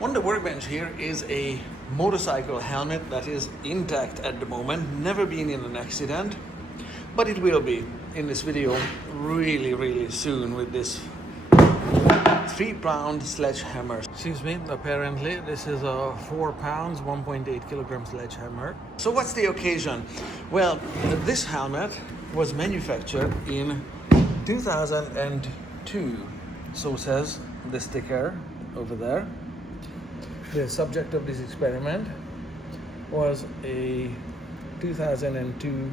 On the workbench here is a motorcycle helmet that is intact at the moment, never been in an accident, but it will be in this video really soon with this 3-pound sledgehammer. Excuse me, apparently this is a 4 pounds, 1.8 kilogram sledgehammer. So what's the occasion? Well, this helmet was manufactured in 2002. So says the sticker over there. The subject of this experiment was a 2002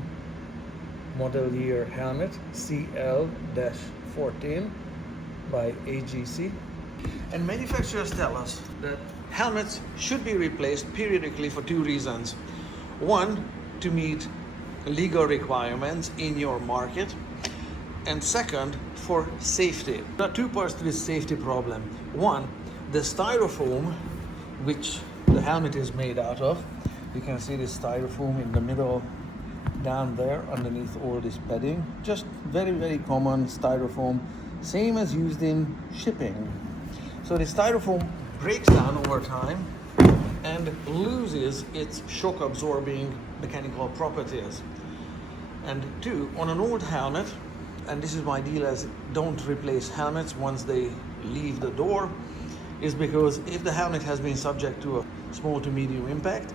model year helmet, CL-14 by HJC. And manufacturers tell us that helmets should be replaced periodically for 2 reasons. One, to meet legal requirements in your market, and second, for safety. There are 2 parts to this safety problem. One, the styrofoam which the helmet is made out of. You can see this styrofoam in the middle down there underneath all this padding. Just very common styrofoam, same as used in shipping. So the styrofoam breaks down over time and loses its shock absorbing mechanical properties. And 2, on an old helmet, and this is why dealers don't replace helmets once they leave the door, is because if the helmet has been subject to a small to medium impact,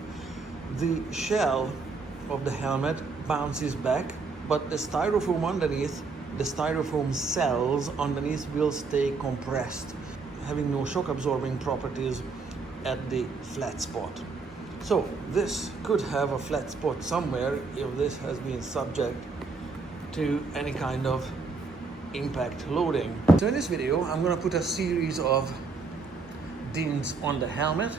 the shell of the helmet bounces back, but the styrofoam underneath, the styrofoam cells underneath will stay compressed, having no shock absorbing properties at the flat spot. So this could have a flat spot somewhere if this has been subject to any kind of impact loading. So in this video, I'm going to put a series of dings on the helmet,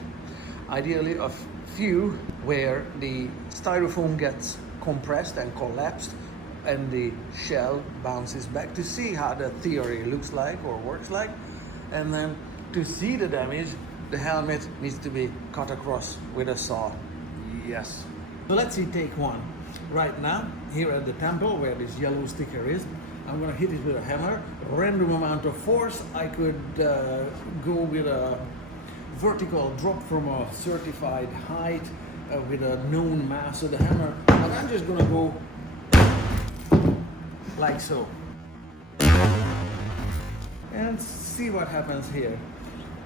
ideally a few where the styrofoam gets compressed and collapsed and the shell bounces back, to see how the theory looks like or works like. And then to see the damage, the helmet needs to be cut across with a saw. Yes. So let's see take 1. Right now, here at the temple where this yellow sticker is, I'm going to hit it with a hammer, random amount of force. I could go with a vertical drop from a certified height with a known mass of the hammer, but I'm just going to go like so and see what happens here.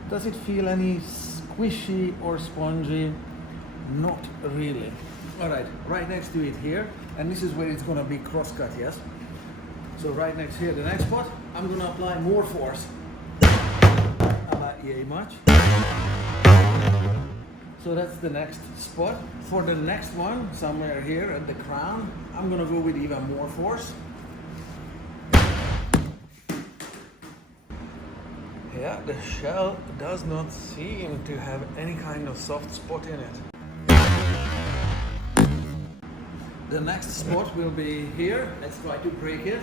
Does it feel any squishy or spongy? Not really. Alright, right next to it here, and this is where it's going to be cross-cut, yes? So right next here, the next spot, I'm going to apply more force. About yay much. So that's the next spot. For the next one, somewhere here at the crown, I'm going to go with even more force. Yeah, the shell does not seem to have any kind of soft spot in it. The next spot will be here. Let's try to break it.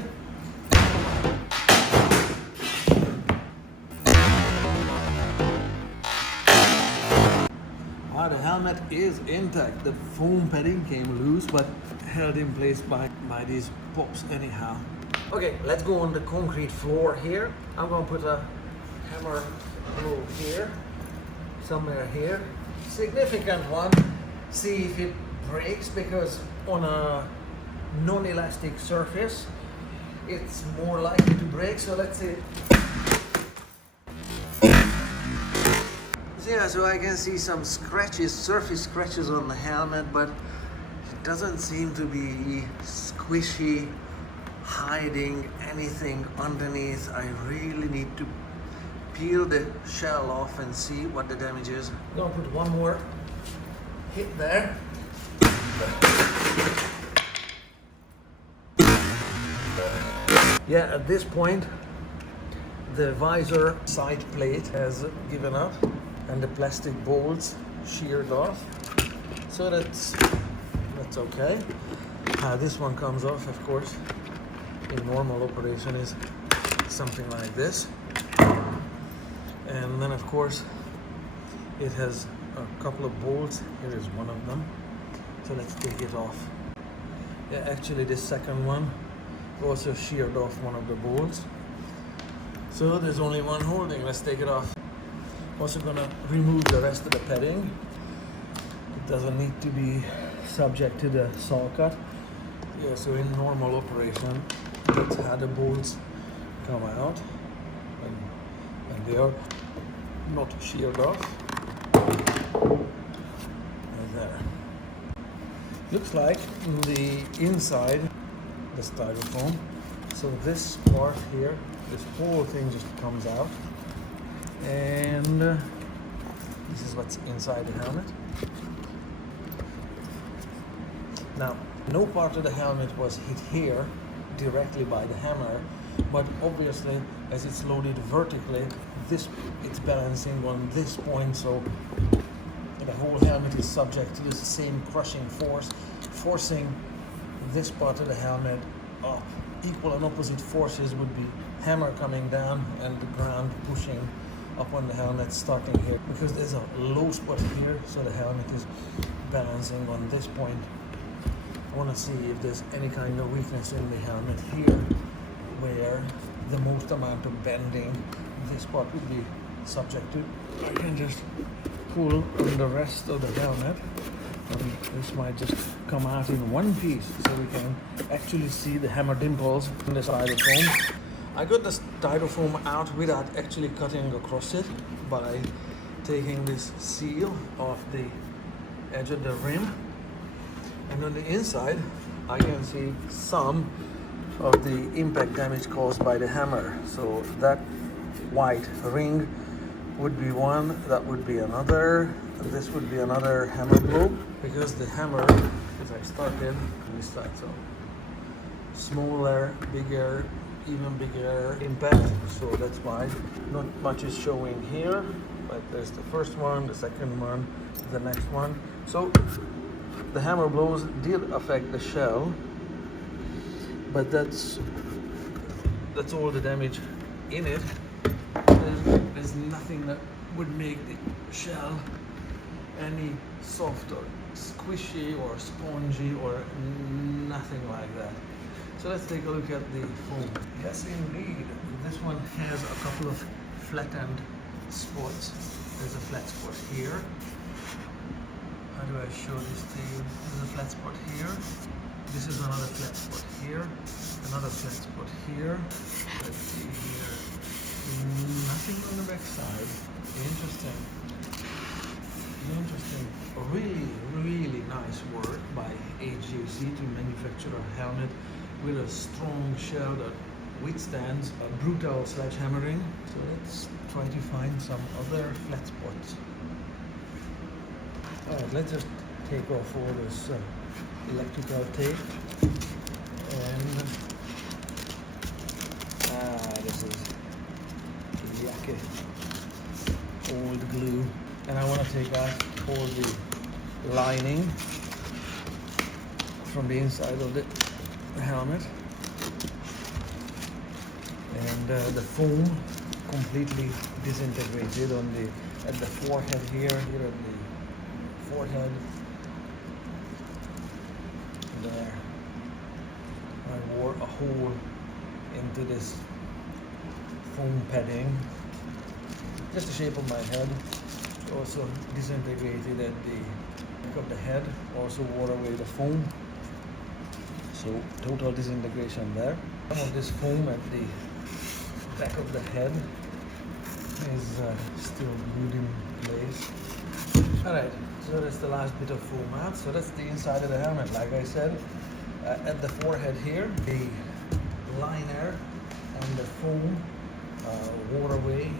The helmet is intact. The foam padding came loose but held in place by these pops anyhow. Okay, let's go on the concrete floor here. I'm going to put a hammer blow here, somewhere here. Significant one. See if it breaks, because on a non-elastic surface it's more likely to break. So let's see. Yeah, so I can see some scratches, surface scratches on the helmet, but it doesn't seem to be squishy, hiding anything underneath. I really need to peel the shell off and see what the damage is. I'm gonna put one more hit there. Yeah, at this point, the visor side plate has given up and the plastic bolts sheared off, so that's okay. This one comes off, of course. In normal operation is something like this, and then of course it has a couple of bolts. Here is one of them, so let's take it off. Yeah, actually this second one also sheared off one of the bolts, so there's only one holding. Let's take it off. Also gonna remove the rest of the padding. It doesn't need to be subject to the saw cut. Yeah, so in normal operation, that's how the bolts come out, and they are not sheared off. And there. Looks like the inside, the styrofoam. So this part here, this whole thing just comes out, and this is what's inside the helmet. Now, no part of the helmet was hit here directly by the hammer, but obviously, as it's loaded vertically, it's balancing on this point, so the whole helmet is subject to the same crushing force, forcing this part of the helmet up. Equal and opposite forces would be hammer coming down and the ground pushing up on the helmet starting here, because there's a low spot here, so the helmet is balancing on this point. I want to see if there's any kind of weakness in the helmet here where the most amount of bending this part would be subject to. I can just pull on the rest of the helmet, and this might just come out in one piece, so we can actually see the hammer dimples in the styrofoam. I got the styrofoam out without actually cutting across it by taking this seal off the edge of the rim. And on the inside, I can see some of the impact damage caused by the hammer. So that white ring would be one, that would be another, this would be another hammer blow, because the hammer, as I started on this side, so smaller, bigger, even bigger impact, so that's why not much is showing here, but there's the first one, the second one, the next one. So the hammer blows did affect the shell, but that's all the damage in it. There's nothing that would make the shell any soft or squishy or spongy or nothing like that. So let's take a look at the foam. Yes, indeed. This one has a couple of flattened spots. There's a flat spot here. How do I show this to you? There's a flat spot here. This is another flat spot here. Another flat spot here. Let's see here. Nothing on the back side. Interesting. Interesting. Really, really nice work by HJC to manufacture a helmet with a strong shell that withstands a brutal sledgehammering. So let's try to find some other flat spots. Alright, let's just take off all this electrical tape, and this is yucky old glue, and I want to take out all the lining from the inside of the helmet, and the foam completely disintegrated at the forehead here at the forehead there. I wore a hole into this foam padding, just the shape of my head. Also disintegrated at the back of the head, also wore away the foam, so total disintegration there. Some of this foam at the back of the head is still glued in place. Alright, so that's the last bit of foam out. So that's the inside of the helmet. Like I said, at the forehead here, the liner and the foam wore away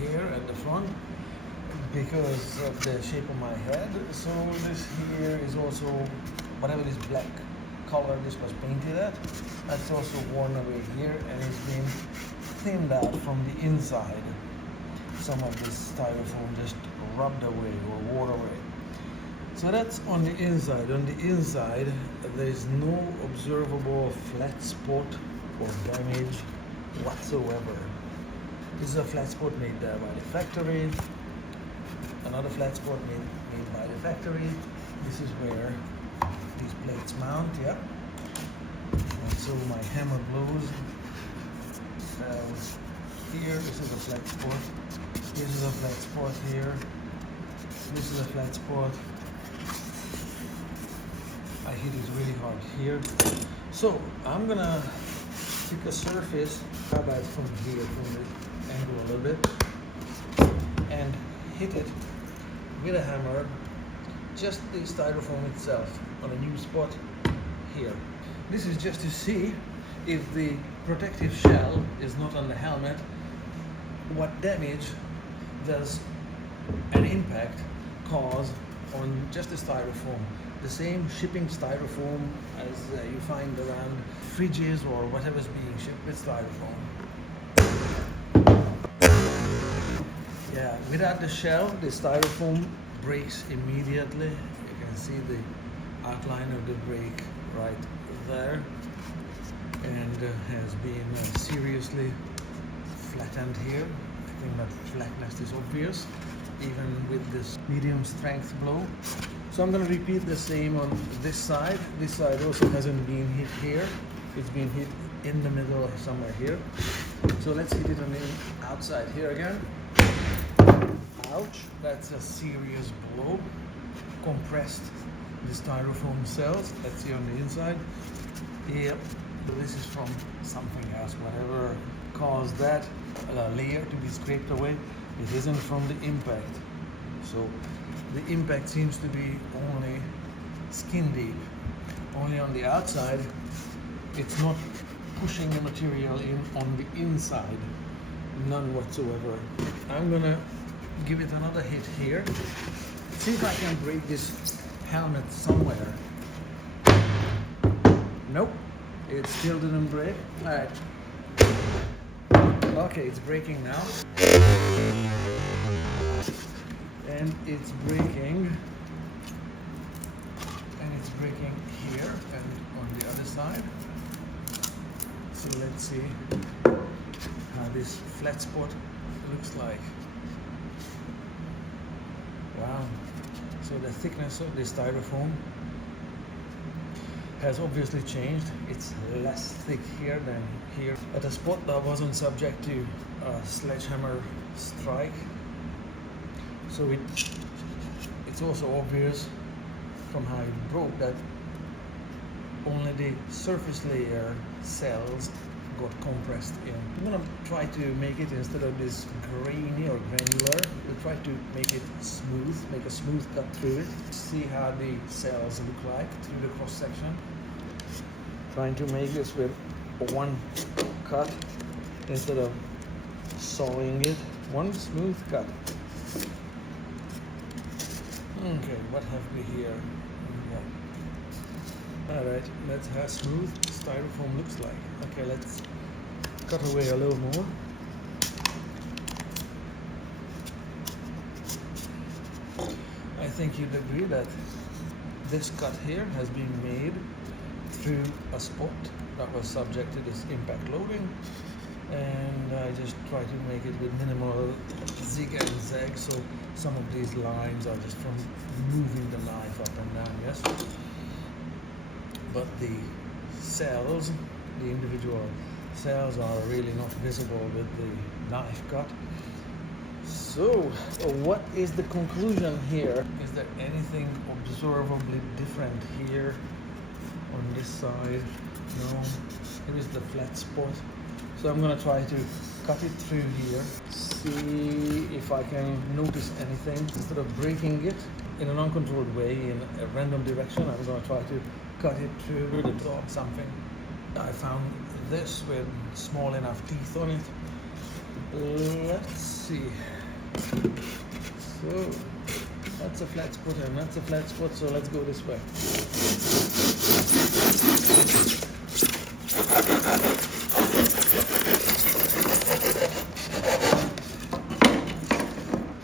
here at the front because of the shape of my head. So this here is also, whatever this black color this was painted at, that's also worn away here, and it's been thinned out from the inside. Some of this styrofoam just rubbed away or wore away. So that's on the inside. On the inside, there's no observable flat spot or damage whatsoever. This is a flat spot made there by the factory. Another flat spot made by the factory. This is where these plates mount, yeah. And so my hammer blows. Here, this is a flat spot. This is a flat spot here. This is a flat spot. I hit it really hard here. So I'm gonna take a surface, grab it from here, from the angle a little bit, and hit it with a hammer, just the styrofoam itself, on a new spot here. This is just to see if the protective shell is not on the helmet, what damage does an impact cause on just the styrofoam. The same shipping styrofoam as you find around fridges or whatever's being shipped with styrofoam. Yeah, without the shell, the styrofoam breaks immediately. You can see the outline of the break right there, and has been seriously flattened here. I think that flatness is obvious, even with this medium strength blow. So I'm going to repeat the same on this side. This side also hasn't been hit here. It's been hit in the middle somewhere here. So let's hit it on the outside here again. Ouch, that's a serious blow. Compressed the styrofoam cells. Let's see on the inside. Yep, this is from something else. Whatever caused that layer to be scraped away, it isn't from the impact. So the impact seems to be only skin deep. Only on the outside, it's not pushing the material in on the inside. None whatsoever. I'm gonna give it another hit here. See if I can break this helmet somewhere. Nope, it still didn't break. All right. Okay, it's breaking now. And it's breaking. And it's breaking here and on the other side. So let's see how this flat spot looks like. Wow. So the thickness of the styrofoam has obviously changed. It's less thick here than here. At a spot that wasn't subject to a sledgehammer strike. So it's also obvious from how it broke that only the surface layer cells got compressed in. I'm gonna try to make it, instead of this grainy or granular, we'll try to make it smooth, make a smooth cut through it. See how the cells look like through the cross section. Trying to make this with one cut instead of sawing it. One smooth cut. Okay, what have we here? Alright, that's how smooth styrofoam looks like. Okay, let's cut away a little more. I think you'd agree that this cut here has been made through a spot that was subject to this impact loading, and I just try to make it with minimal zig and zag, so some of these lines are just from moving the knife up and down, yes? But the cells, the individual cells, are really not visible with the knife cut. So, what is the conclusion here? Is there anything observably different here on this side? No, it is the flat spot. So I'm going to try to cut it through here, see if I can notice anything. Instead of breaking it in an uncontrolled way in a random direction, I'm going to try to cut it through the top something. I found this with small enough teeth on it. Let's see. So that's a flat spot and that's a flat spot, so let's go this way.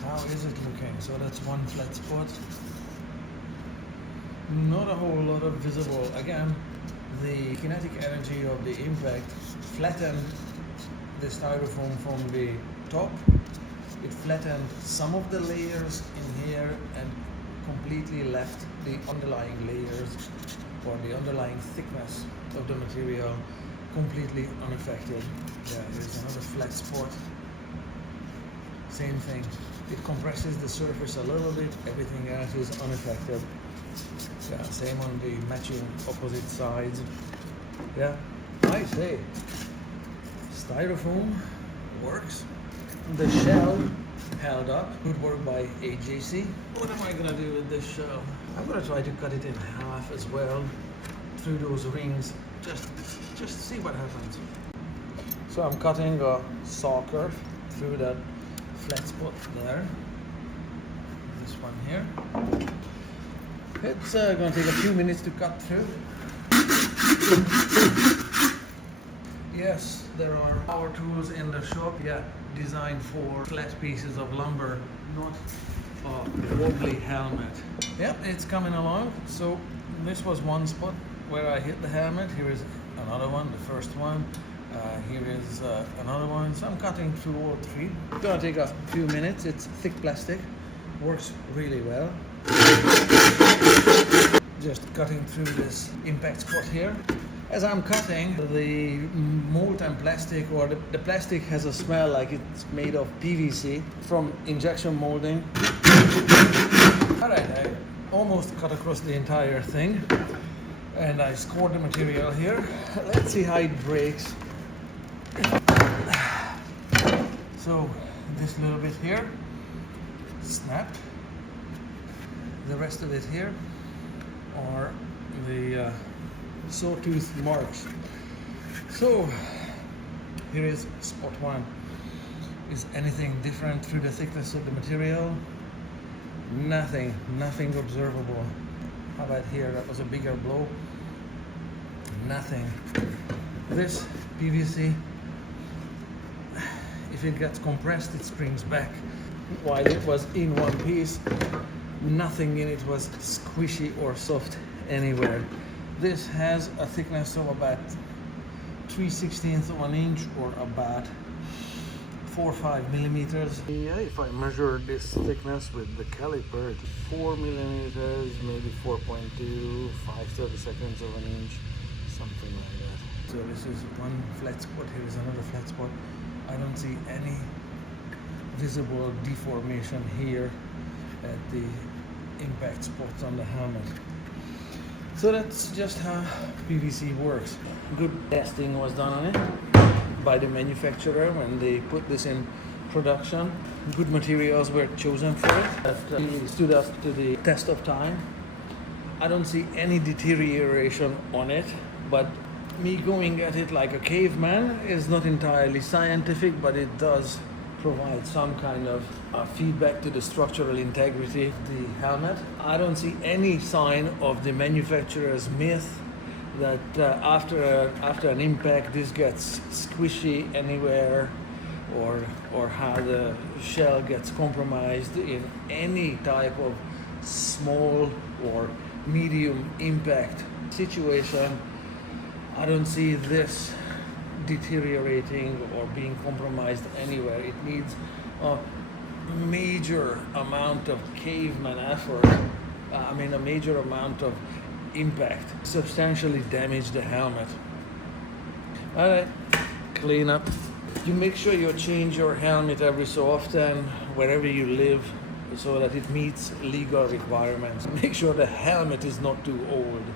How is it looking? So that's one flat spot. Not a whole lot of visible. Again, the kinetic energy of the impact flattened the styrofoam from the top. It flattened some of the layers in here and completely left the underlying layers or the underlying thickness of the material completely unaffected. Yeah, here's another flat spot. same thing. It compresses the surface a little bit, everything else is unaffected. Yeah, same on the matching opposite sides. Yeah, I say, styrofoam works. The shell held up, good work by HJC. What am I gonna do with this shell? I'm gonna try to cut it in half as well, through those rings, just see what happens. So I'm cutting a saw curve through that flat spot there. This one here. It's going to take a few minutes to cut through. Yes, there are power tools in the shop, yeah, designed for flat pieces of lumber, not a wobbly helmet. Yep, it's coming along. So this was one spot where I hit the helmet. Here is another one, the first one. Here is another one. So I'm cutting through all three. It's gonna take a few minutes. It's thick plastic, works really well. Just cutting through this impact spot here. As I'm cutting, the molten plastic, or the plastic has a smell like it's made of PVC from injection molding. Alright, I almost cut across the entire thing, and I scored the material here. Let's see how it breaks. So this little bit here snapped. The rest of it here are the sawtooth marks. So here is spot one. Is anything different through the thickness of the material? Nothing observable. How about here? That was a bigger blow. Nothing. This PVC, if it gets compressed, it springs back. While it was in one piece, nothing in it was squishy or soft anywhere. This has a thickness of about 3/16 of an inch, or about 4 or 5 millimeters. Yeah, if I measure this thickness with the caliper, it's 4 millimeters, maybe 4.2, 5/32 of an inch, something like that. So this is one flat spot, here is another flat spot. I don't see any visible deformation here at the impact spots on the helmet. So that's just how PVC works. Good testing was done on it by the manufacturer when they put this in production. Good materials were chosen for it that really stood up to the test of time. I don't see any deterioration on it, but me going at it like a caveman is not entirely scientific, but it does provide some kind of feedback to the structural integrity of the helmet. I don't see any sign of the manufacturer's myth that after an impact this gets squishy anywhere, or how the shell gets compromised in any type of small or medium impact situation. I don't see this deteriorating or being compromised anywhere. It needs a major amount of caveman effort, a major amount of impact, substantially damage the helmet. Alright, clean up. You make sure you change your helmet every so often wherever you live, so that it meets legal requirements. Make sure the helmet is not too old.